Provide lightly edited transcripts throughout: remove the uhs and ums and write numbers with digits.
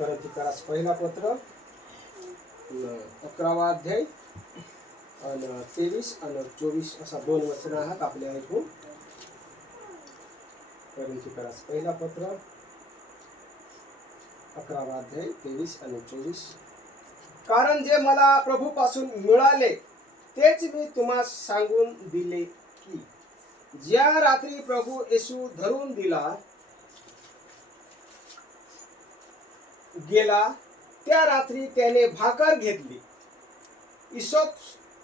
करंथीकरास पहिला पत्र 11वा अध्याय आणि 23 आणि 24 असा 2 वचन आहात आपल्या ऐकून. करंथीकरास पहिला पत्र 11वा अध्याय 23 आणि 24. कारण जे मला प्रभूपासून मिळाले तेच मी तुम्हाला सांगून दिले की ज्या रात्री प्रभू येशू धरून दिला गेला त्या रात्री त्याने भाकर घेतली,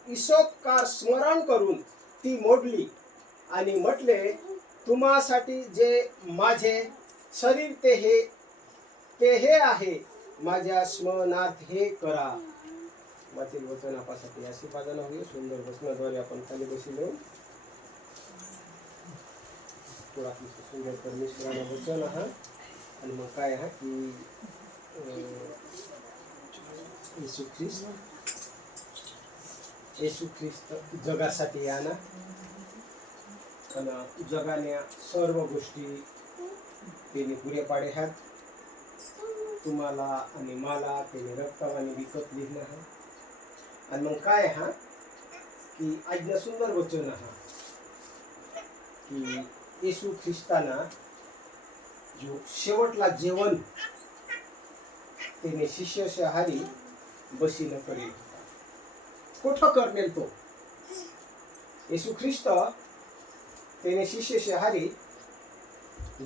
ईसोपकार स्मरण करून ती मोडली आणि म्हटले, तुम्हासाठी जे माझे शरीर ते हे आहे, माझ्या स्मरणात हे करा. वाचील वचन आपल्यासाठी आशीर्वादन होईल. सुंदर वचनाद्वारे आपण खाली बसलो. थोडा सुंदर परमेश्वरानं वचन आहात. आणि मग काय आहे की येशू ख्रिस्त जगासाठी आला आणि जगाने सर्व गोष्टी त्याने पुरे पाडे आहेत. तुम्हाला आणि मला त्याने रक्ताने विकत लिहिलं आहे. आणि मग काय हा की आज्ञा सुंदर वचन आहे की येशू ख्रिस्ताना जो शेवटला जेवण त्याने शिष्याहारी बसीनं करेल. कुठं करेल तो येशू ख्रिस्त त्याने शिष्याहारी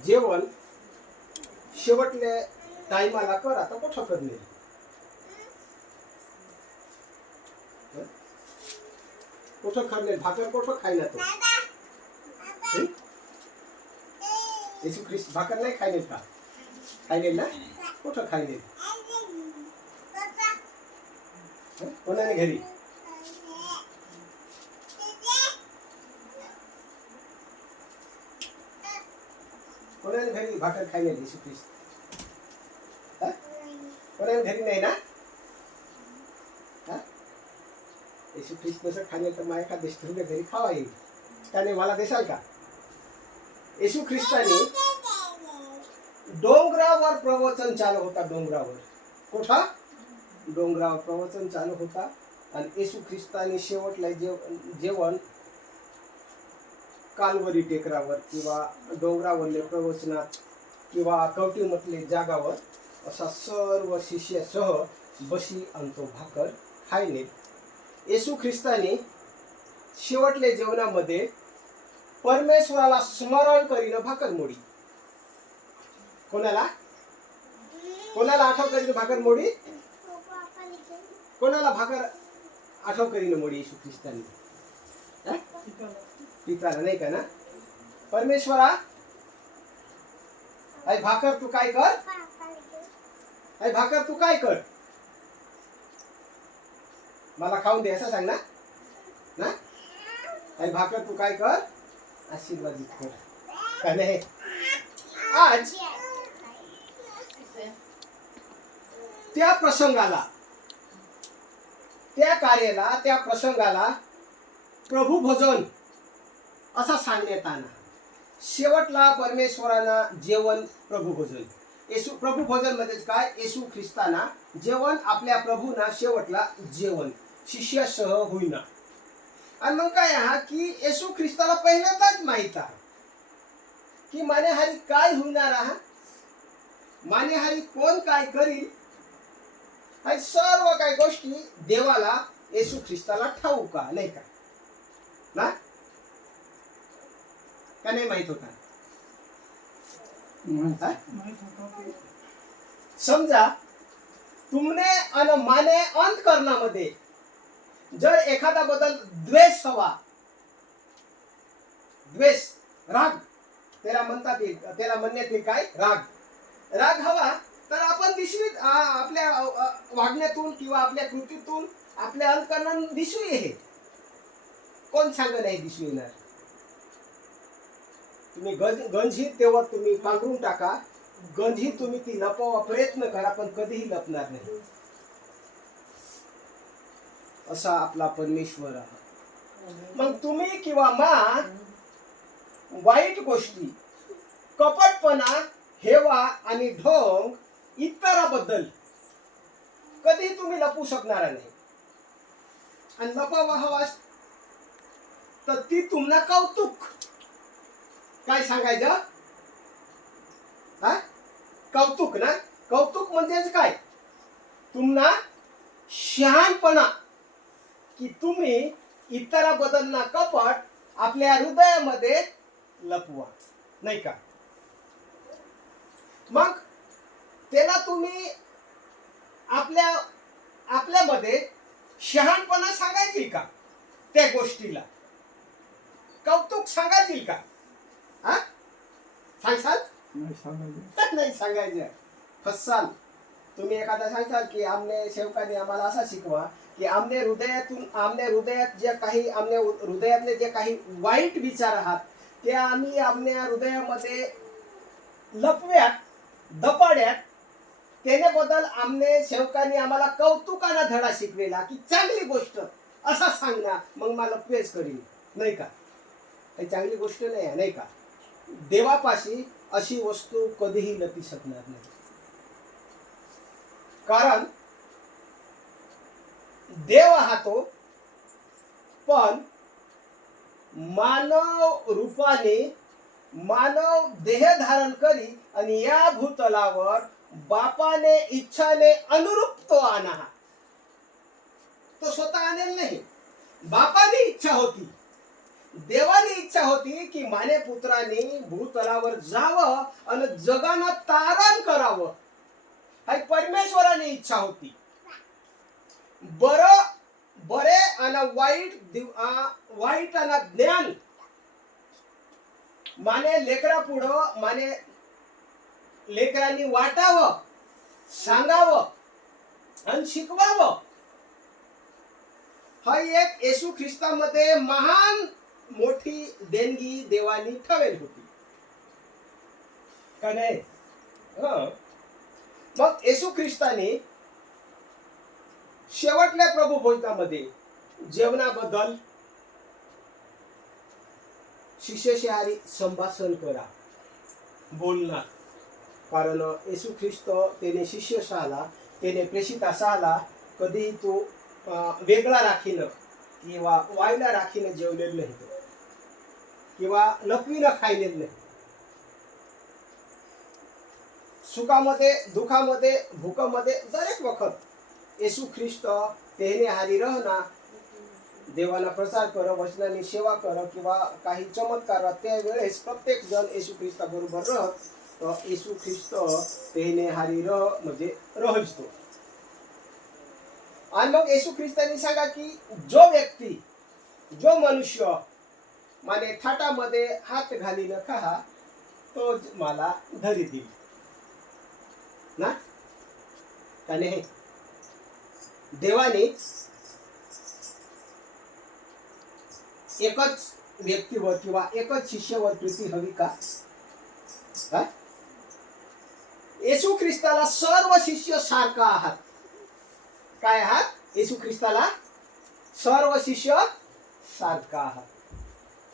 जेवण शेवटल्या टाइमाला कर. आता कुठं करेल? कुठं खाल्ले भाकर? कुठं खायला तो येशू ख्रिस्त भाकर नाही खायले का? खायले ना? कुठं खायले? कोणाने घरी? कोणाने घरी भाकर खायले येशू ख्रिस्त? कोणाने घरी नाही ना? येशू ख्रिस्त कसं खाणे तर माझ्या एखाद्या तुमच्या घरी खावा येईल. त्याने मला देशाल का? येशू ख्रिस्ताने डोंगरावर प्रवचन चालू होता. डोंगरावर कुठं? डोंगरावर प्रवचन चालू होता. आणि येशू ख्रिस्ताने शेवटला जेवण कालवरी टेकरावर किंवा डोंगरावरले प्रवचनात किंवा कवटीमधले जागावर असा सर्व शिष्यासह बशी आणतो भाकर खायले. येशू ख्रिस्ताने शेवटल्या जेवणामध्ये परमेश्वराला स्मरण करीन भाकर मोडी. कोणाला आठव करीन भाकर मोडी? कोणाला भाकर आठव करीन मोडी? येशू ख्रिस्ताने पिताला नाही का ना? परमेश्वरा आई भाकर तू काय कर? आई भाकर तू काय कर? मला खाऊन दे असं सांग ना. ना आई भाकर तू काय कर? आशीर्वादित कर का नाही? आज त्या प्रसंगाला, त्या कार्याला, त्या प्रसंगाला प्रभू भोजन असा सांगण्यात आला. शेवटला परमेश्वरानं जेवण प्रभू भोजन. येशू प्रभू भोजन मध्येच काय? येशू ख्रिस्ताना जेवण आपल्या प्रभूना शेवटला जेवण शिष्यासह होईना. आणि मग काय हा की येशू ख्रिस्ताला पहिल्यांदाच माहित आहे की मानेहारी काय होणार आहे, मानेहारी कोण काय करील, आणि सर्व काही गोष्टी देवाला येशू ख्रिस्ताला ठाऊक का नाही का? ना का नाही माहित होता? समजा तुमने आणि माने अंतकरणामध्ये जर एखादा बदल द्वेष हवा, द्वेष राग त्याला म्हणतात, त्याला म्हणण्यात येईल काय? राग हवा तर आपण दिसवीत आपल्या वागण्यातून किंवा आपल्या कृतीतून आपल्या अंतकरणातून दिसू हे. कोण सांग नाही दिसू येणार? तुम्ही गंजी तेव्हा तुम्ही पांघरून टाका. गंजी तुम्ही ती लपवा प्रयत्न करा पण कधीही लपणार नाही. असा आपला परमेश्वर आहे. मग तुम्ही किंवा मा वाईट गोष्टी, कपटपणा, हेवा आणि ढोंग इतराबद्दल कधीही तुम्ही लपवू शकणार नाही. आणि लपावा हवास तर ती तुम्हाला कौतुक काय सांगायचं, हा कौतुक ना. कौतुक म्हणजेच काय, तुम्हाला शहाणपणा की तुम्ही इतराबद्दलना कपट आपल्या हृदयामध्ये लपवा, नाही का. मग त्याला तुम्ही आपल्यामध्ये शहाणपणा सांगायची का, त्या गोष्टीला कौतुक सांगायची का, हा सांगसाल नाही सांगायचं. फसाल तुम्ही. एखादा सांगताल की आमने सेवकाने आम्हाला असा शिकवा की आमने हृदयात जे काही हृदयातले जे काही वाईट विचार आहात ते आम्ही आपल्या हृदयामध्ये लपव्यात दपाड्यात. त्याने बद्दल आमने सेवकाने आम्हाला कौतुकाना धडा शिकलेला की चांगली गोष्ट असा सांगणार, मग मला प्रेस करीन, नाही का. ही चांगली गोष्ट नाही आहे, नाही का. देवापाशी अशी वस्तू कधीही लपी शकणार नाही. कारण देव हा तो पण मानव रूपाने मानव देह धारण करी आणि या भूतलावर बापाने इच्छाने अनुरूप तो आणा. तो स्वतः आणेल नाही, बापाने इच्छा होती, देवानी इच्छा होती की माने पुत्राने भूतलावर जावं आणि जगानं तारण करावं. हा परमेश्वराने इच्छा होती. बरे आणि वाईट आणि ज्ञान माने लेकरा पुढं माने लेकरांनी वाटावं, सांगावं आणि शिकवावं. हा एक येशू ख्रिस्तामध्ये महान मोठी देणगी देवानी ठेवली होती का नाही. मग येशू ख्रिस्ताने शेवटल्या प्रभू भोजनामध्ये जेवणाबद्दल शिष्याशी संभाषण करा बोलणार. कारण येशू ख्रिस्त त्याने शिष्य साला त्याने प्रेषित असाला कधी तो वेगळा राखीनं किंवा वायला राखीनं जेवलेलं नाही किंवा लपवीनं खायलेलं नाही. सुखामध्ये दुःखामध्ये भूकामध्ये दरेक वखत येशू ख्रिस्त तेने हारी रहना देवाला प्रचार कर, वचनाने सेवा कर किंवा काही चमत्कार त्यावेळेस प्रत्येक जण येशू ख्रिस्ता बरोबर रह. येशू ख्रिस्त तेने हारी रह म्हणजे रहजतो. आणि मग येशू ख्रिस्ताने सांगा की जो व्यक्ती जो मनुष्य माने थाटामध्ये हात घालीन खा तो मला धरी देईल ना. त्याने देवाने एकच व्यक्तीवर किंवा एकच शिष्यावर प्रीती हवी का. येशू ख्रिस्ताला सर्व शिष्य सारखा आहात. काय आहात, येशू ख्रिस्ताला सर्व शिष्य सारखा आहात.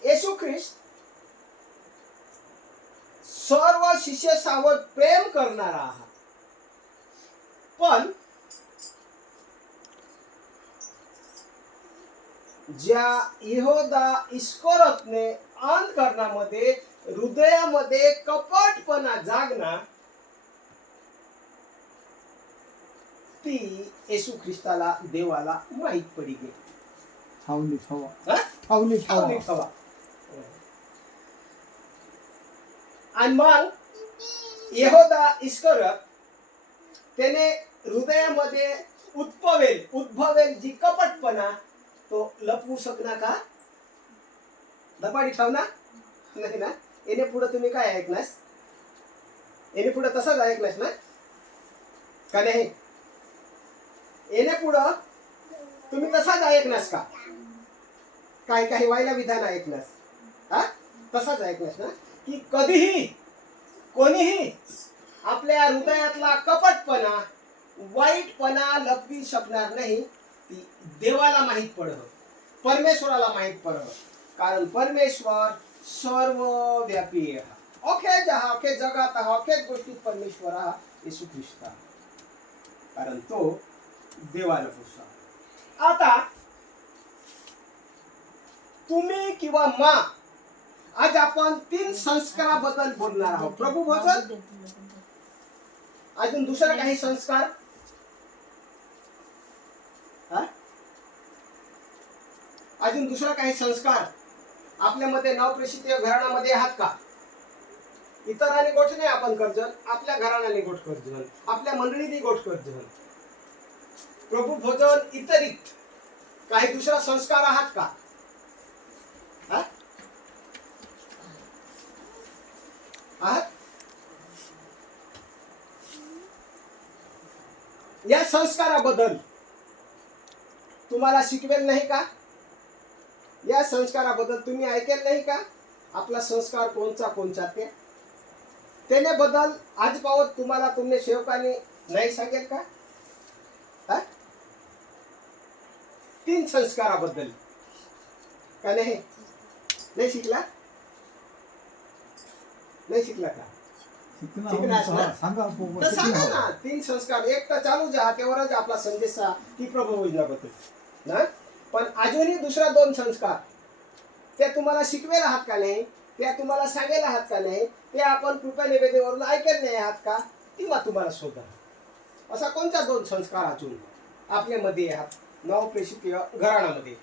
येशू ख्रिस्त सर्व शिष्यावर प्रेम करणारा आहात. पण ज्या यहोदा इस्करियोतने अंतःकरणामध्ये हृदयामध्ये कपटपणा जागना ती येशू ख्रिस्ताला देवाला माहित पडी गेली. ठावली. आणि मग यहोदा इस्करियोत त्याने हृदयामध्ये उद्भवेल जी कपटपणा तो लपवू शकणार का, लपाडी ठेवणार नाही ना. येणे पुढे तुम्ही काय ऐकनास, येणे पुढे तसंच ऐकनास ना का नाही. येणे पुढं तुम्ही तसाच ऐकनास का, काही वाईला विधान ऐकनास, हा तसाच ऐकनास ना. की कधीही कोणीही आपल्या हृदयातला कपटपणा वाईटपणा लपवी शकणार नाही. ती देवाला माहित पडत, परमेश्वराला माहित पडत. कारण परमेश्वर सर्वव्यापी आहे. अख्ख्या जगात अख्ख्या गोष्टीत परमेश्वर येशू ख्रिस्ता, कारण तो देवाला पोचला. आता तुम्ही किंवा मा, आज आपण 3 संस्काराबद्दल बोलणार आहोत. प्रभू भोजन, अजून दुसरा काही संस्कार, अजून दुसरा काही संस्कार आपल्यामध्ये नवप्रशित घराण्यामध्ये आहात का? इतरांनी गोष्ट नाही आपण करजन, आपल्या घराण्याने गोष्ट करजन, आपल्या मंडळीने गोष्ट करजन. प्रभू भोजन इतरित काही दुसरा संस्कार आहात का? आहात? या संस्काराबद्दल तुम्हाला शिकवेल नाही का? या संस्काराबद्दल तुम्ही ऐकेल नाही का? आपला संस्कार कोणचा त्याने बद्दल आज पावत तुम्हाला तुमने सेवकाने नाही सांगेल का? 3 संस्काराबद्दल का नाही शिकला? नाही शिकला का? तर सांगा ना 3 संस्कार. एक तर चालू जा त्यावरच आपला संदेश की प्रभू भोजनाबद्दल ना. पण अजूनही दुसरा 2 संस्कार ते तुम्हाला शिकवेल आहात का नाही? ते तुम्हाला सांगेल आहात का नाही? ते आपण कृपा निवेदनेवरून ऐकत नाही आहात का? किंवा तुम्हाला शोधा असा कोणता 2 संस्कार अजून आपल्यामध्ये आहात नवप्रेषित घराण्यामध्ये?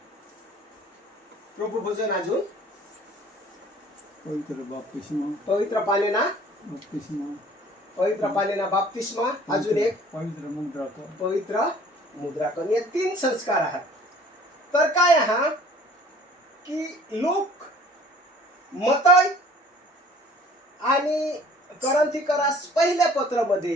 प्रभू भोजन, अजून पवित्र पाण्याना बाप्तिस्मा, अजून एक पवित्र मुद्राकन. या 3 संस्कार आहात. तर काय आहात की लोक मत्तय आणि करंथीकरास पहिल्या पत्रामध्ये